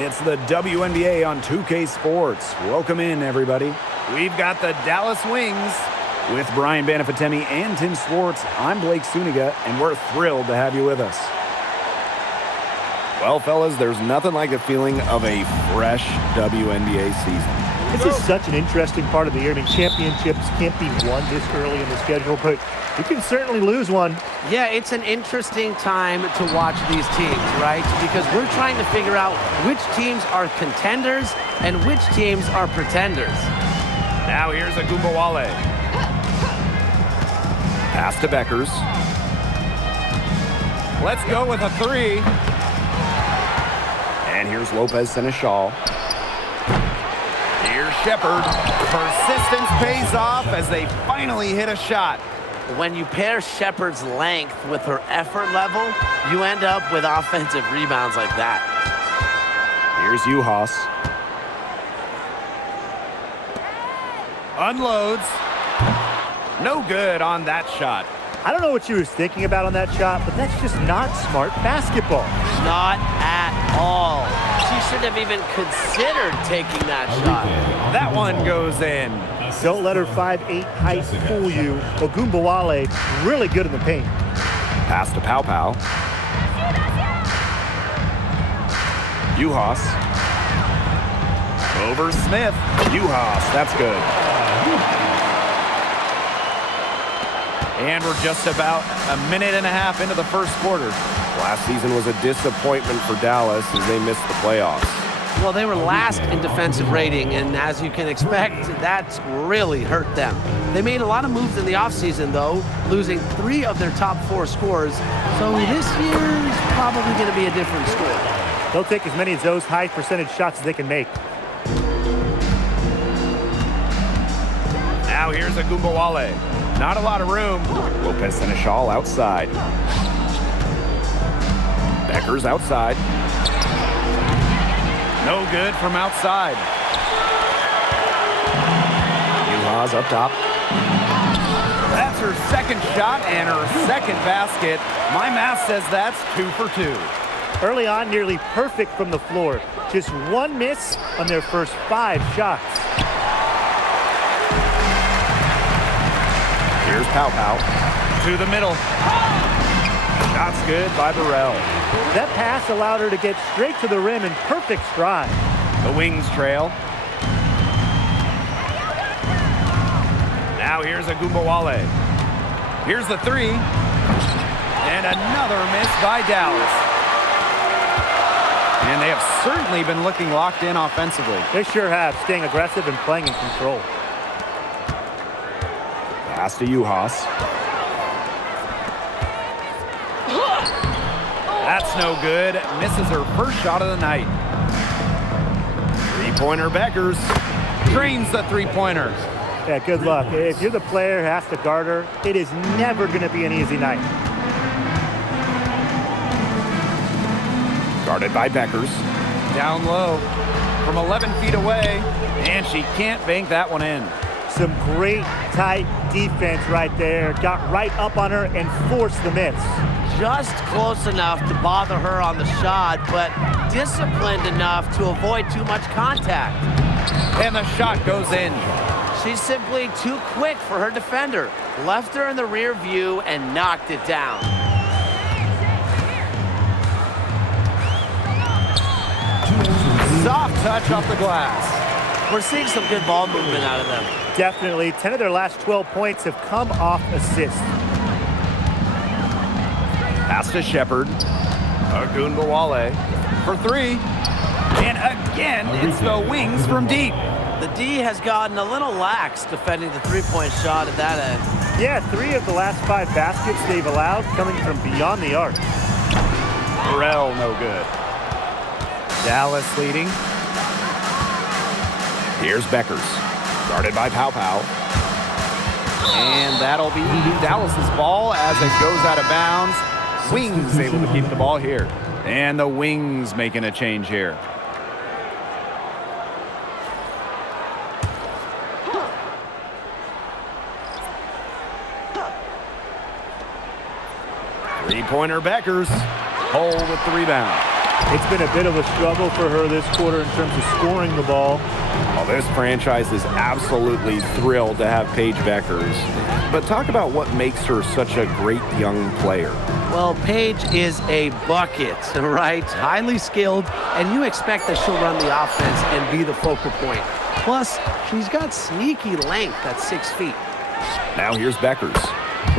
It's the WNBA on 2K Sports. Welcome in, everybody. We've got the Dallas Wings. With Brian Banafitemi and Tim Swartz, I'm Blake Suniga, and we're thrilled to have you with us. Well, fellas, there's nothing like the feeling of a fresh WNBA season. This is such an interesting part of the year. I mean, championships can't be won this early in the schedule, but you can certainly lose one. Yeah, it's an interesting time to watch these teams, right? Because we're trying to figure out which teams are contenders and which teams are pretenders. Now here's Agumbawale. Pass to Beckers. Let's go with a three. And here's Lopez Seneschal. Here's Shepard. Persistence pays off as they finally hit a shot. When you pair Shepard's length with her effort level, you end up with offensive rebounds like that. Here's Uhas. Unloads. No good on that shot. I don't know what she was thinking about on that shot, but that's just not smart basketball. Not at all. She shouldn't have even considered taking that shot. That one goes in. Don't let her 5'8" height fool you. Agumbawale, really good in the paint. Pass to Pau Pau. Uhas. Over Smith. Uhas, that's good. And we're just about a minute and a half into the first quarter. Last season was a disappointment for Dallas as they missed the playoffs. Well, they were last in defensive rating, and as you can expect, that's really hurt them. They made a lot of moves in the offseason, though, losing 3 of their top 4 scorers. So this year is probably going to be a different story. They'll take as many of those high percentage shots as they can make. Now here's Agumbawale. Not a lot of room. Lopez Seneschal outside. Beckers outside. No good from outside. Uhas up top. That's her second shot and her second basket. My math says that's 2 for 2. Early on, nearly perfect from the floor. Just 1 miss on their first 5 shots. Here's Pau Pau. To the middle. Shot's good by Burrell. That pass allowed her to get straight to the rim in perfect stride. The Wings trail. Now here's Agumbawale. Here's the three. And another miss by Dallas. And they have certainly been looking locked in offensively. They sure have, staying aggressive and playing in control. Pass to Uhas. That's no good. Misses her first shot of the night. Three-pointer Beckers. Drains the three-pointer. Yeah, good luck. If you're the player who has to guard her, it is never going to be an easy night. Guarded by Beckers. Down low from 11 feet away. And she can't bank that one in. Some great tight defense right there. Got right up on her and forced the miss. Just close enough to bother her on the shot, but disciplined enough to avoid too much contact. And the shot goes in. She's simply too quick for her defender. Left her in the rear view and knocked it down. Soft touch off the glass. We're seeing some good ball movement out of them. Definitely. 10 of their last 12 points have come off assists. Pass to Shepard. Agumbawale for three. And again, it's the Wings from deep. The D has gotten a little lax defending the three-point shot at that end. Yeah, 3 of the last 5 baskets they've allowed coming from beyond the arc. Burrell, no good. Dallas leading. Here's Beckers. Guarded by Pau Pau. And that'll be Dallas's ball as it goes out of bounds. Wings able to keep the ball here. And the Wings making a change here. Three-pointer Beckers. Hole with the rebound. It's been a bit of a struggle for her this quarter in terms of scoring the ball. Well, this franchise is absolutely thrilled to have Paige Beckers. But talk about what makes her such a great young player. Well, Paige is a bucket, right? Highly skilled, and you expect that she'll run the offense and be the focal point. Plus, she's got sneaky length at 6 feet. Now here's Beckers.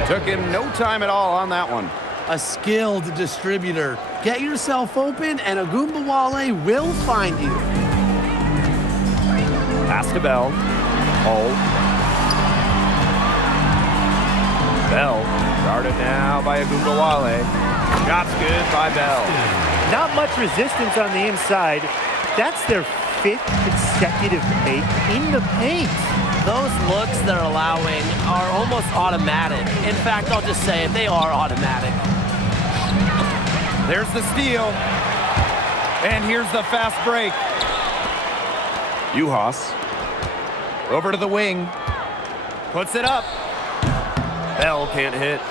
Took him no time at all on that one. A skilled distributor. Get yourself open, and Agumbawale will find you. Pass to Bell. Hull. Bell guarded now by Agumbawale. Shot's good by Bell. Not much resistance on the inside. That's their 5th consecutive make in the paint. Those looks they're allowing are almost automatic. In fact, I'll just say it, they are automatic. There's the steal. And here's the fast break. Uhas. Over to the wing. Puts it up. Bell can't hit.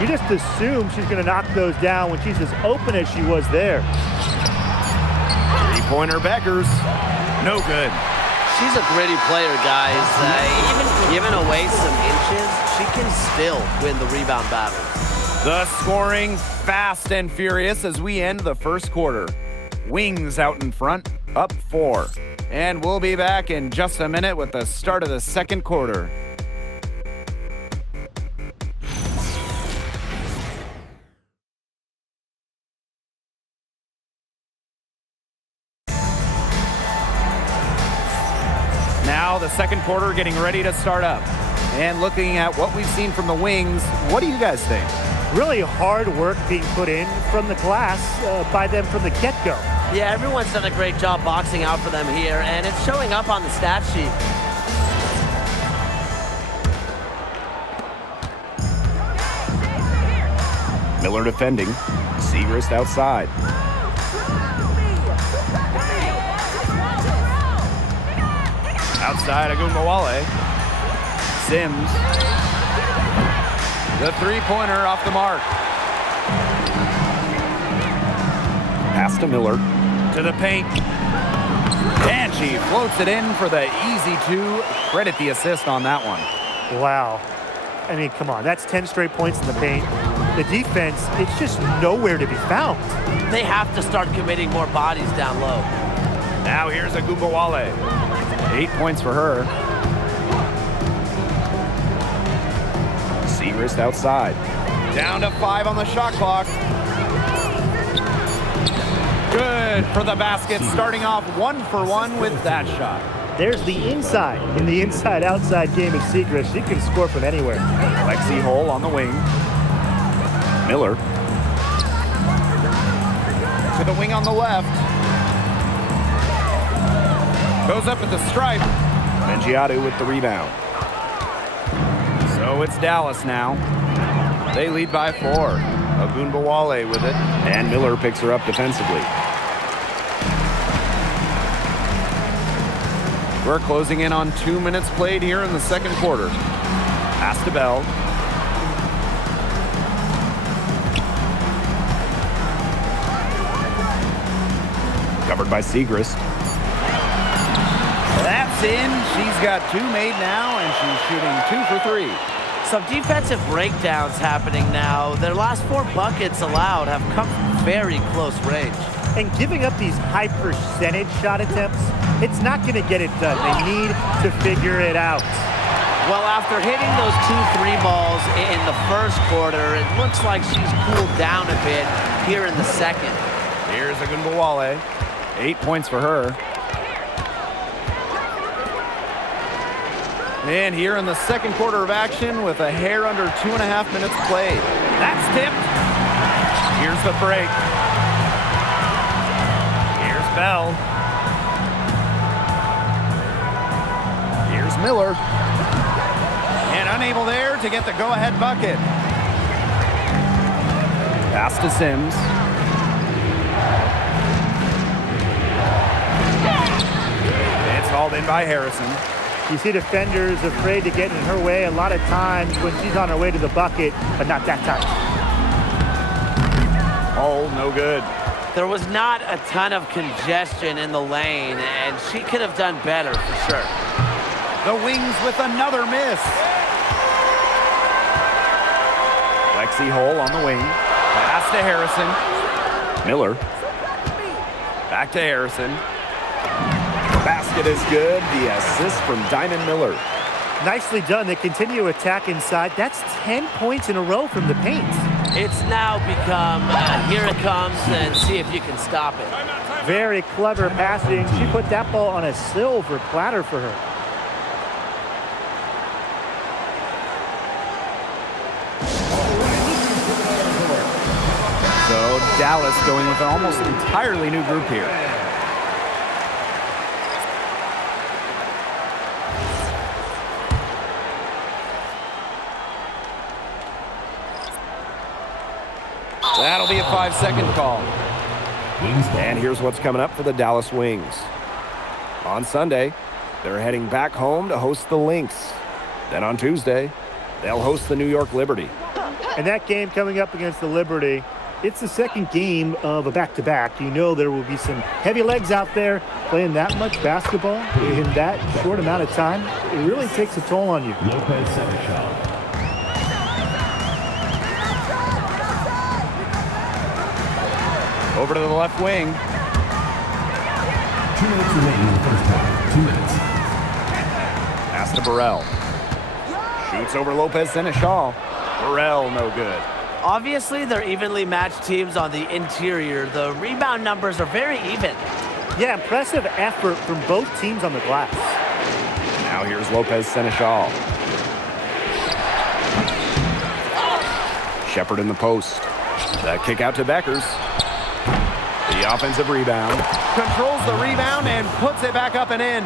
You just assume she's going to knock those down when she's as open as she was there. Three-pointer Beckers. No good. She's a gritty player, guys. Even giving away some inches, she can still win the rebound battle. The scoring fast and furious as we end the first quarter. Wings out in front, up 4. And we'll be back in just a minute with the start of the second quarter. Now the second quarter getting ready to start up. And looking at what we've seen from the Wings, what do you guys think? Really hard work being put in from the glass by them from the get-go. Yeah, everyone's done a great job boxing out for them here, and it's showing up on the stat sheet. Miller defending. Segrist outside. Outside Agumbawale. Sims. The three-pointer off the mark. Pass to Miller. To the paint. And she floats it in for the easy 2. Credit the assist on that one. Wow. I mean, come on. That's 10 straight points in the paint. The defense, it's just nowhere to be found. They have to start committing more bodies down low. Now here's Agumbawale. 8 points for her. Segrist outside. Down to 5 on the shot clock. Good for the basket, starting off 1 for 1 with that shot. There's the inside. In the inside-outside game of Segrist, she can score from anywhere. Lexi Hull on the wing. Miller. To the wing on the left. Goes up at the stripe. Mengiadu with the rebound. So it's Dallas now. They lead by 4. Agumbawale with it. And Miller picks her up defensively. We're closing in on 2 minutes played here in the second quarter. Pass to Bell. Covered by Segrist. That's in. She's got 2 made now, and she's shooting 2 for 3. Some defensive breakdowns happening now. Their last 4 buckets allowed have come from very close range. And giving up these high percentage shot attempts, it's not going to get it done. They need to figure it out. Well, after hitting those 2 3 balls in the first quarter, it looks like she's cooled down a bit here in the second. Here's Agumbawale. 8 points for her. And here in the second quarter of action with a hair under 2.5 minutes played. That's tipped. Here's the break. Here's Bell. Here's Miller. And unable there to get the go-ahead bucket. Pass to Sims. It's hauled in by Harrison. You see defenders afraid to get in her way a lot of times when she's on her way to the bucket, but not that time. Oh, no good. There was not a ton of congestion in the lane, and she could have done better for sure. The Wings with another miss. Lexi Hull on the wing. Pass to Harrison. Miller. Back to Harrison. Basket is good. The assist from Diamond Miller. Nicely done. They continue to attack inside. That's 10 points in a row from the paint. It's now become, here it comes, and see if you can stop it. Very clever passing. She put that ball on a silver platter for her. So Dallas going with an almost entirely new group here. That'll be a 5-second call. And here's what's coming up for the Dallas Wings. On Sunday, they're heading back home to host the Lynx. Then on Tuesday, they'll host the New York Liberty. And that game coming up against the Liberty, it's the second game of a back-to-back. You know there will be some heavy legs out there playing that much basketball in that short amount of time. It really takes a toll on you. Lopez Seneschal. Over to the left wing. 2 minutes remaining in the first half. 2 minutes. Pass to Burrell. Shoots over Lopez Seneschal. Burrell, no good. Obviously, they're evenly matched teams on the interior. The rebound numbers are very even. Yeah, impressive effort from both teams on the glass. Now here's Lopez Seneschal. Shepard in the post. That kick out to Beckers. The offensive rebound. Controls the rebound and puts it back up and in.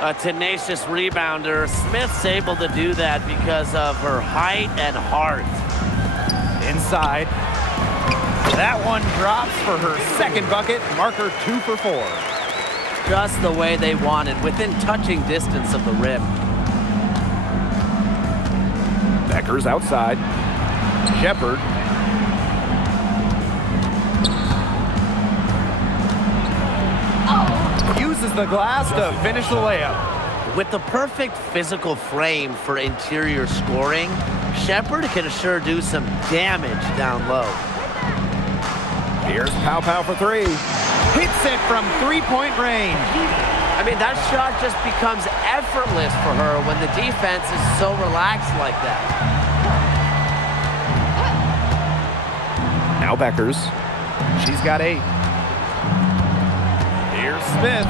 A tenacious rebounder. Smith's able to do that because of her height and heart. Inside. That one drops for her second bucket. Marker 2 for 4. Just the way they wanted, within touching distance of the rim. Beckers outside. Shepard. Uses the glass to finish the layup. With the perfect physical frame for interior scoring, Shepard can sure do some damage down low. Here's Pow Pow for 3. Hits it from three-point range. I mean, that shot just becomes effortless for her when the defense is so relaxed like that. Now Beckers. She's got 8. Here's Smith.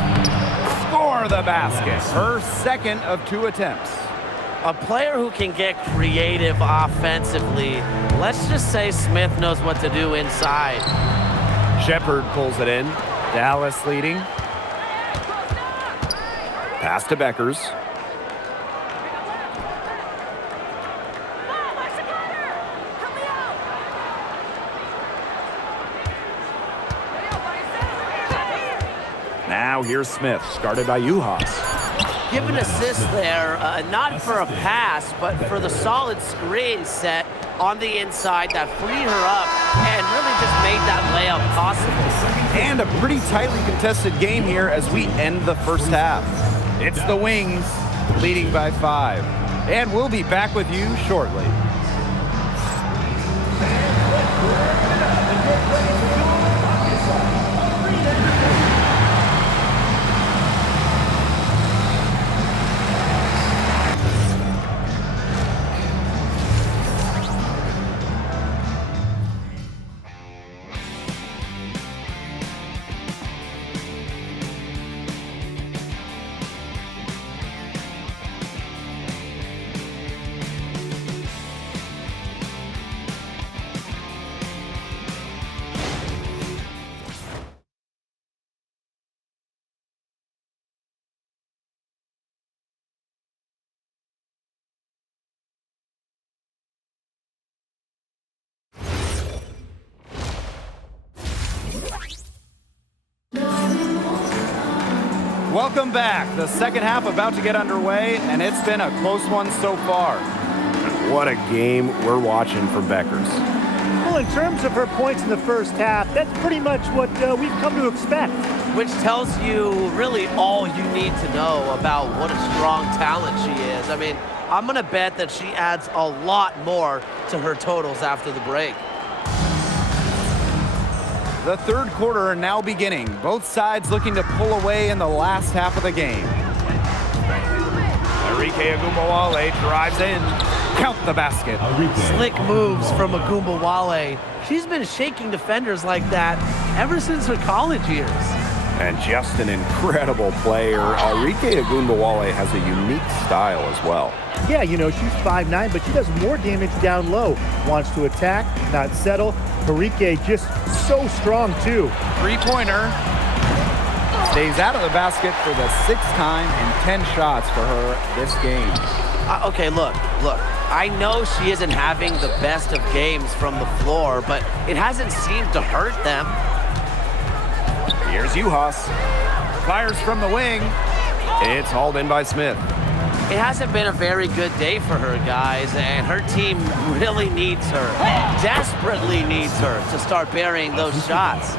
Score the basket. Her second of 2 attempts. A player who can get creative offensively. Let's just say Smith knows what to do inside. Shepard pulls it in. Dallas leading. Pass to Beckers. Now here's Smith, started by Uhas. Give an assist there, not for a pass, but for the solid screen set on the inside that freed her up and really just made that layup possible. And a pretty tightly contested game here as we end the first half. It's the Wings leading by 5. And we'll be back with you shortly. Welcome back. The second half about to get underway, and it's been a close one so far. What a game we're watching from Beckers. Well, in terms of her points in the first half, that's pretty much what we've come to expect. Which tells you really all you need to know about what a strong talent she is. I mean, I'm going to bet that she adds a lot more to her totals after the break. The third quarter now beginning. Both sides looking to pull away in the last half of the game. Enrique Agumbawale drives in. Count the basket. Slick moves from Agumbawale. She's been shaking defenders like that ever since her college years. And just an incredible player. Enrique Agumbawale has a unique style as well. Yeah, you know, she's 5'9", but she does more damage down low. Wants to attack, not settle. Enrique just so strong, too. Three-pointer. Stays out of the basket for the 6th time and 10 shots for her this game. Okay, look. I know she isn't having the best of games from the floor, but it hasn't seemed to hurt them. Here's Uhas. Fires from the wing. It's hauled in by Smith. It hasn't been a very good day for her, guys, and her team really needs her, desperately needs her to start burying those shots.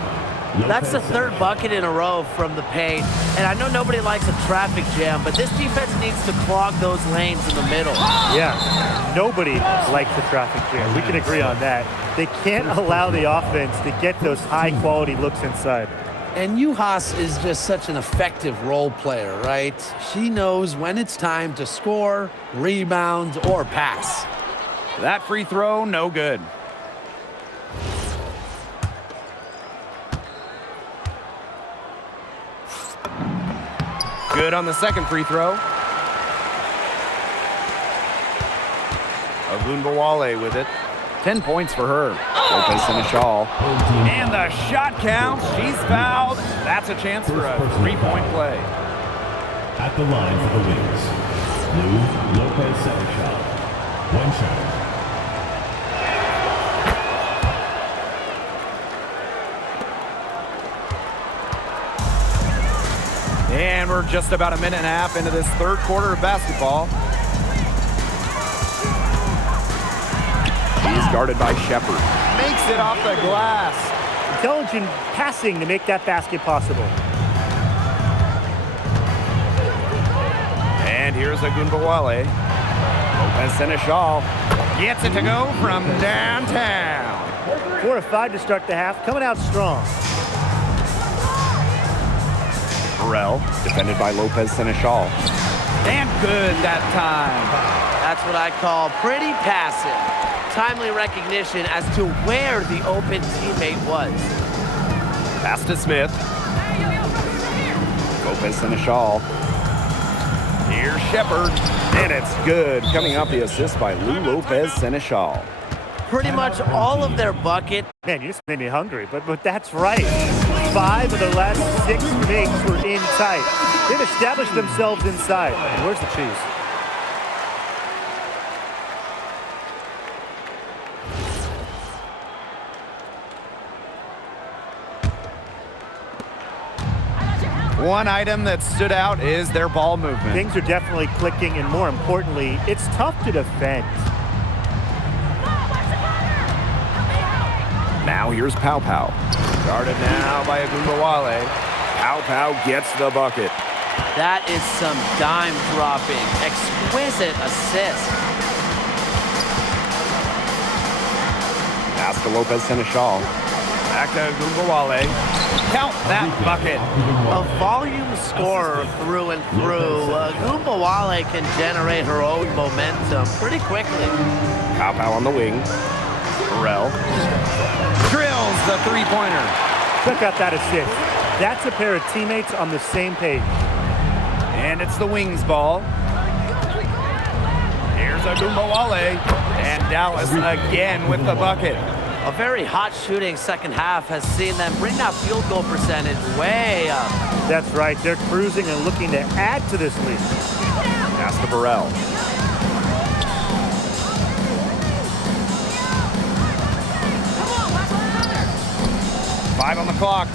That's the 3rd bucket in a row from the paint, and I know nobody likes a traffic jam, but this defense needs to clog those lanes in the middle. Yeah, nobody likes the traffic jam. We can agree on that. They can't allow the offense to get those high-quality looks inside. And Uhas is just such an effective role player, right? She knows when it's time to score, rebound, or pass. That free throw, no good. Good on the second free throw. Agumbawale with it. 10 points for her. Lopez Seneschal. And the shot count. She's fouled. That's a chance for a 3-point play. At the line for the Wings, Lou Lopez Seneschal. 1 shot. And we're just about a minute and a half into this third quarter of basketball. He's guarded by Shepard. Makes it off the glass. Intelligent passing to make that basket possible. And here's Agumbawale. Lopez Seneschal gets it to go from downtown. 4 of 5 to start the half, coming out strong. Burrell, defended by Lopez Seneschal. And good that time. That's what I call pretty passive. Timely recognition as to where the open teammate was. Pass to Smith. Lopez Seneschal. Here's Shepard. And it's good. Coming up, the assist by Lou Lopez Seneschal. Pretty much all of their bucket. Man, you just made me hungry, but that's right. 5 of the last 6 makes were in tight. They've established themselves inside. And where's the cheese? One item that stood out is their ball movement. Things are definitely clicking, and more importantly, it's tough to defend. Now here's Pow Pow. Guarded now by Agumbawale. Pow Pow gets the bucket. That is some dime dropping, exquisite assist. Pass to Lopez Seneschal. Back to Agumbawale. Count that bucket. A volume scorer through and through. Agumbawale can generate her own momentum pretty quickly. Pow Pow on the wing. Burrell. Drills the three-pointer. Check out that assist. That's a pair of teammates on the same page. And it's the Wings ball. Here's Agumbawale. And Dallas again with the bucket. A very hot shooting second half has seen them bring that field goal percentage way up. That's right. They're cruising and looking to add to this lead. Pass to Burrell. Five on the clock.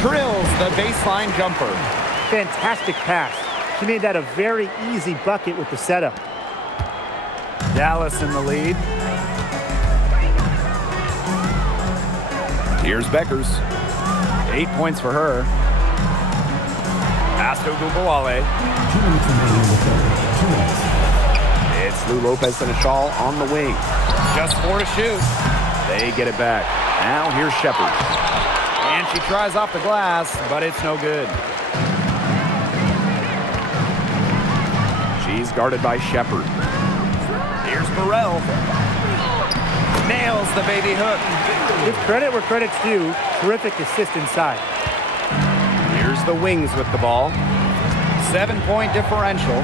Drills the baseline jumper. Fantastic pass. She made that a very easy bucket with the setup. Dallas in the lead. Here's Beckers. 8 points for her. Pass to Ogunbowale. 2 minutes remaining in the third. 2 minutes. It's Lou Lopez and a shawl on the wing. Just 4 to shoot. They get it back. Now here's Shepard. And she tries off the glass, but it's no good. She's guarded by Shepard. Here's Burrell. Nails the baby hook. Give credit where credit's due. Terrific assist inside. Here's the Wings with the ball. 7-point differential.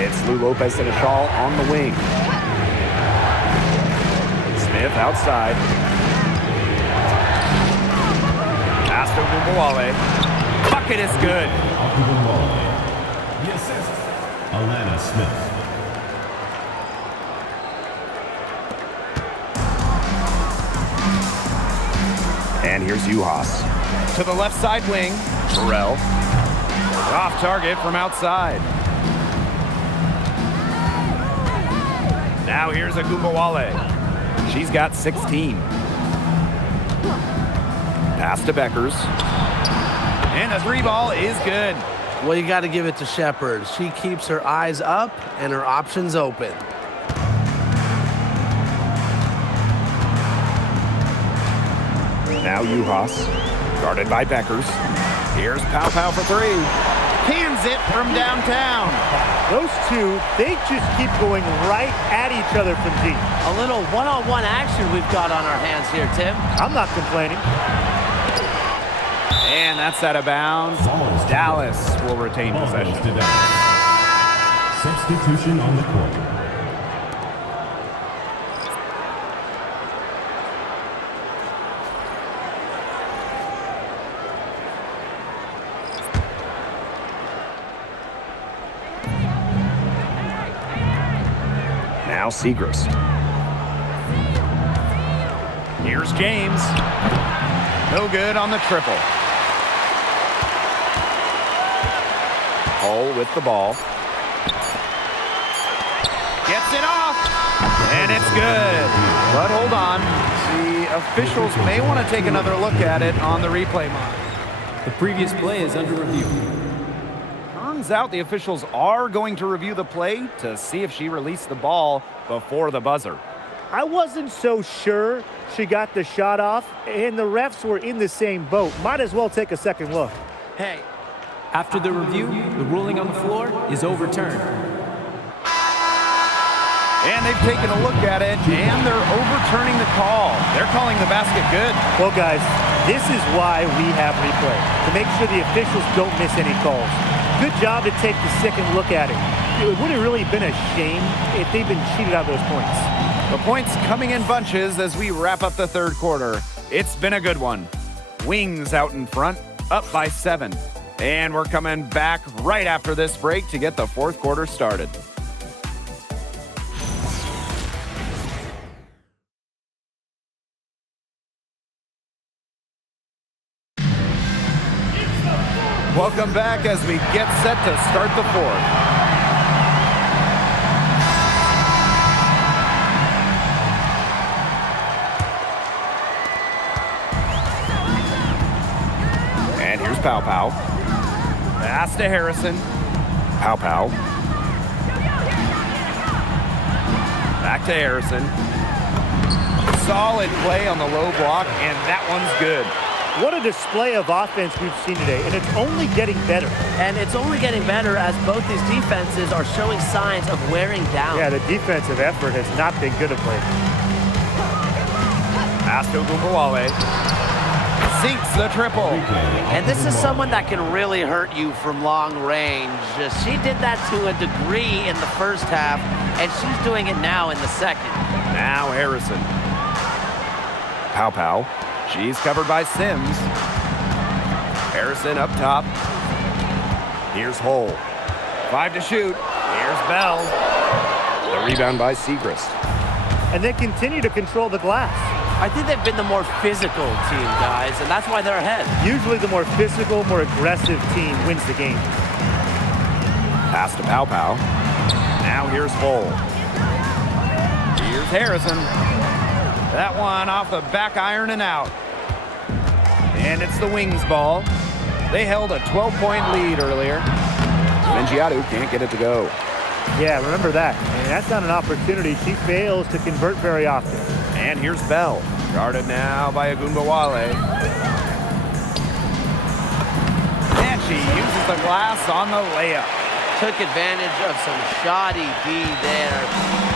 It's Lou Lopez and a shawl on the wing. Smith outside. Pass to Ogunbowale. Bucket is good. Ogunbowale. The assist. Alana Smith. And here's Uhas. To the left side wing. Burrell. Off target from outside. Now here's Ogunbowale. She's got 16. Pass to Beckers. And the 3-ball is good. Well, you got to give it to Shepard. She keeps her eyes up and her options open. Now Uhas. Guarded by Beckers. Here's Pow Pow for 3. Cans it from downtown. Those two, they just keep going right at each other from deep. A little one-on-one action we've got on our hands here, Tim. I'm not complaining. And that's out of bounds. Balls to Dallas will retain Balls possession. to Dallas. Substitution on the court. Now Segrist. Here's James. No good on the triple. Hull with the ball. Gets it off. And it's good. But hold on. The officials may want to take another look at it on the replay monitor. The previous play is under review. Turns out the officials are going to review the play to see if she released the ball before the buzzer. I wasn't so sure she got the shot off, and the refs were in the same boat. Might as well take a second look. Hey, After the review, the ruling on the floor is overturned. And they've taken a look at it, and they're overturning the call. They're calling the basket good. Well, guys, this is why we have replay, to make sure the officials don't miss any calls. Good job to take the second look at it. It would have really been a shame if they'd been cheated out of those points. The points coming in bunches as we wrap up the third quarter. It's been a good one. Wings out in front, up by 7. And we're coming back right after this break to get the fourth quarter started. Welcome back as we get set to start the fourth. And here's Pow Pow. Pass to Harrison. Pow Pow. Back to Harrison. Solid play on the low block, and that one's good. What a display of offense we've seen today, and it's only getting better. and it's only getting better as both these defenses are showing signs of wearing down. Yeah, the defensive effort has not been good of late. Pass to Ogunbowale. Sinks the triple. And this is someone that can really hurt you from long range. She did that to a degree in the first half, and she's doing it now in the second. Now Harrison. Pow Pow. She's covered by Sims. Harrison up top. Here's Hull. 5 to shoot. Here's Bell. The rebound by Segrist. And they continue to control the glass. I think they've been the more physical team, guys, and that's why they're ahead. Usually the more physical, more aggressive team wins the game. Pass to Pow Pow. Now here's Hull. Here's Harrison. That one off the back iron and out. And it's the Wings ball. They held a 12-point lead earlier. Mengiadu can't get it to go. Yeah, remember that. And that's not an opportunity. She fails to convert very often. And here's Bell. Guarded now by Agunbowale. And she uses the glass on the layup. Took advantage of some shoddy D there.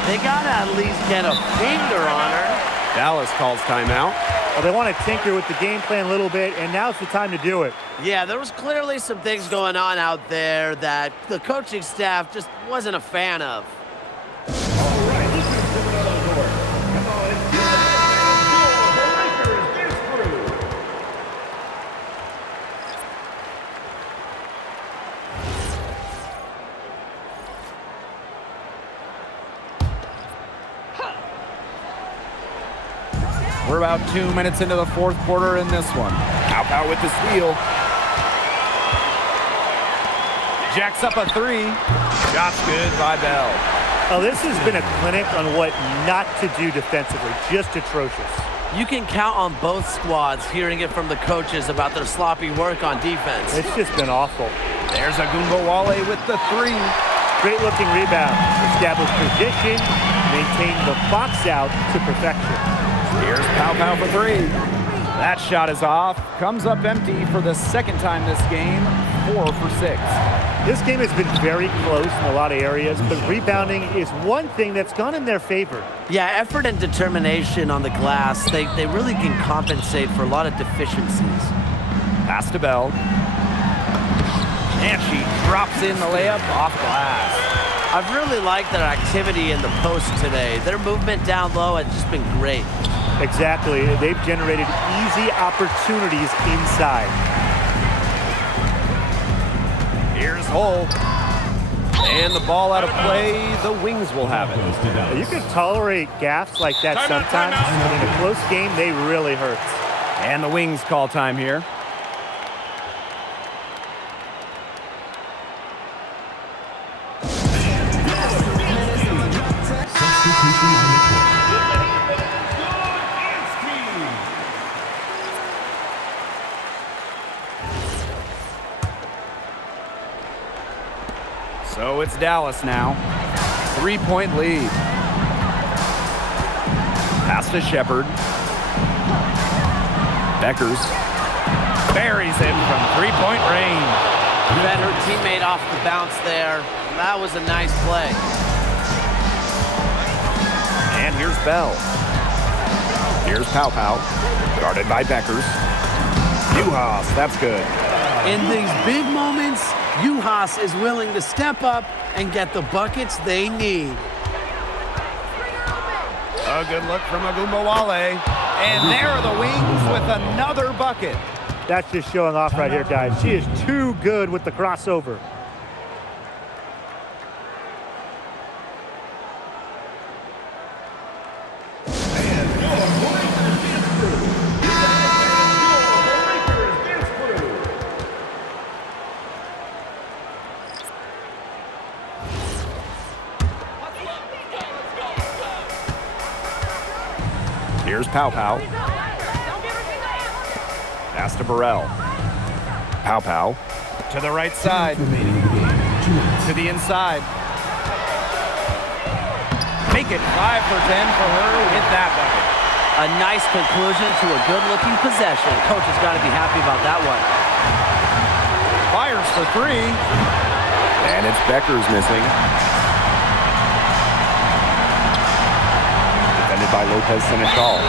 They got to at least get a finger on her. Dallas calls timeout. Well, they want to tinker with the game plan a little bit, and now's the time to do it. Yeah, there was clearly some things going on out there that the coaching staff just wasn't a fan of. We're about 2 minutes into the fourth quarter in this one. Pow with the steal. Jacks up a three. Shot's good by Bell. Oh, this has been a clinic on what not to do defensively. Just atrocious. You can count on both squads hearing it from the coaches about their sloppy work on defense. It's just been awful. There's Agunbowale with the three. Great looking rebound. Establish position. Maintain the box out to perfection. Here's Pow for three. That shot is off. Comes up empty for the second time this game. 4 for 6. This game has been very close in a lot of areas, but rebounding is one thing that's gone in their favor. Yeah, effort and determination on the glass, they really can compensate for a lot of deficiencies. Pass to Bell. And she drops in the layup off glass. I've really liked their activity in the post today. Their movement down low has just been great. Exactly. They've generated easy opportunities inside. Here's Hull. And the ball out of play. The Wings will have it. You can tolerate gaffes like that sometimes, but in a close game, they really hurt. And the Wings call time here. So it's Dallas now. 3-point lead. Pass to Shepard. Beckers buries him from 3-point range. Bet her teammate off the bounce there. That was a nice play. And here's Bell. Here's Pow. Guarded by Beckers. Uhas, that's good. In these big moments, Uhas is willing to step up and get the buckets they need. A good look from Agunbowale. And there are the Wings with another bucket. That's just showing off right here, guys. She is too good with the crossover. Here's Pow. Pass to Burrell. Pow. To the right side. To the inside. Make it 5 for 10 for her with that bucket. A nice conclusion to a good-looking possession. Coach has got to be happy about that one. Fires for 3. And it's Beckers missing. Defended by Lopez Seneschal.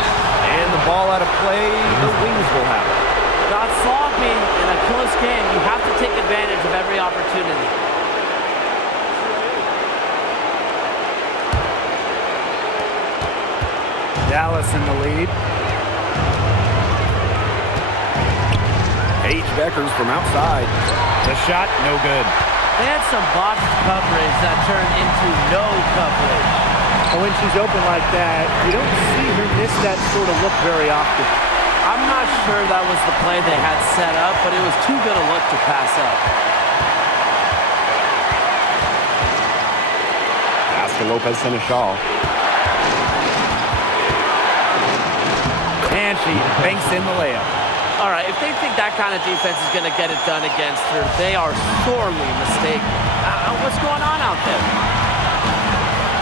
And the ball out of play. The Wings will have it. Got sloppy in a close game. You have to take advantage of every opportunity. Dallas in the lead. Paige Beckers from outside. The shot, no good. They had some botched coverage that turned into no coverage. And when she's open like that, you don't see her miss that sort of look very often. I'm not sure that was the play they had set up, but it was too good a look to pass up. Pass to Lopez Seneschal. And she banks in the layup. All right, if they think that kind of defense is going to get it done against her, they are sorely mistaken. What's going on out there?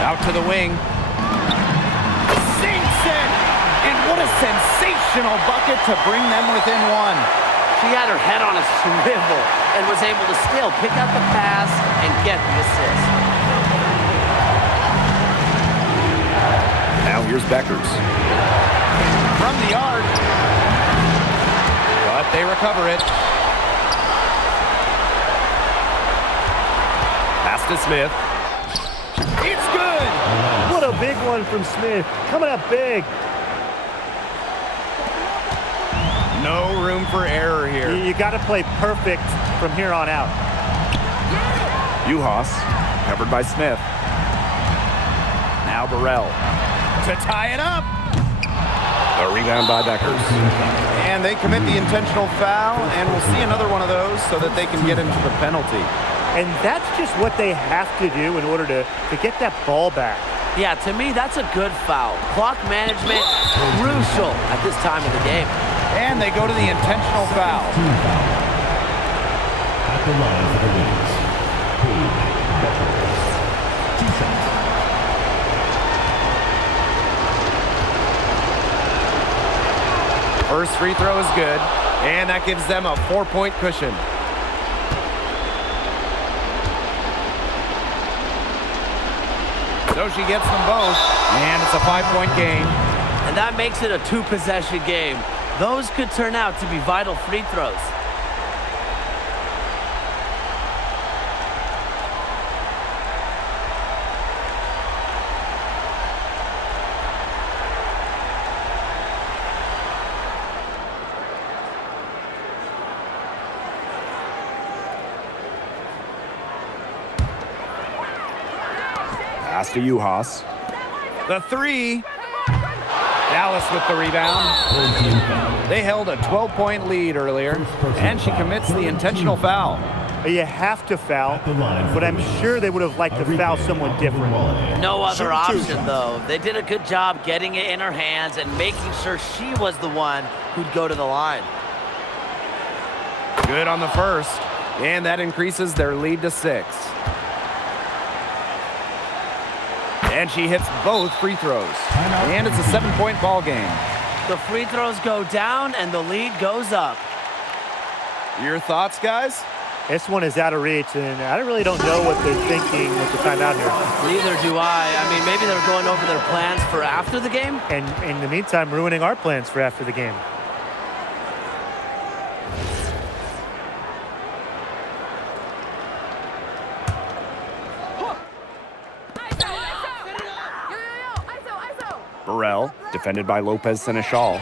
Out to the wing. Sinks it! And what a sensational bucket to bring them within one. She had her head on a swivel and was able to still pick out the pass and get the assist. Now here's Beckers. From the arc. But they recover it. Pass to Smith. It's good! What a big one from Smith. Coming up big. No room for error here. You got to play perfect from here on out. Uhas, covered by Smith. Now Burrell. To tie it up. A rebound by Beckers. And they commit the intentional foul, and we'll see another one of those so that they can get into the penalty. And that's just what they have to do in order to get that ball back. Yeah, to me, that's a good foul. Clock management, crucial at this time of the game. And they go to the intentional foul. At the line for the Wings. Paige Beckers. 2 shots. First free throw is good, and that gives them a 4-point cushion. So she gets them both, and it's a 5-point game. And that makes it a 2-possession game. Those could turn out to be vital free throws. Pass to Uhas. The three. Dallas with the rebound. They held a 12-point lead earlier, and she commits the intentional foul. You have to foul, but I'm sure they would have liked to foul someone different. No other option, though. They did a good job getting it in her hands and making sure she was the one who'd go to the line. Good on the first, and that increases their lead to 6. And she hits both free throws. And it's a 7-point ball game. The free throws go down and the lead goes up. Your thoughts, guys? This one is out of reach, and I really don't know what they're thinking with the timeout here. Neither do I. I mean, maybe they're going over their plans for after the game. And in the meantime, ruining our plans for after the game. Burrell, defended by Lopez Seneschal.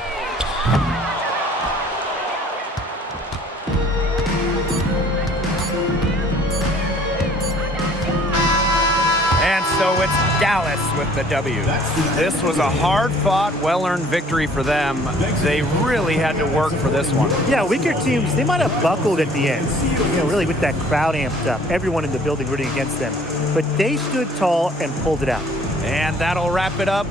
And so it's Dallas with the W. This was a hard-fought, well-earned victory for them. They really had to work for this one. Yeah, weaker teams, they might have buckled at the end. You know, really with that crowd amped up, everyone in the building rooting against them. But they stood tall and pulled it out. And that'll wrap it up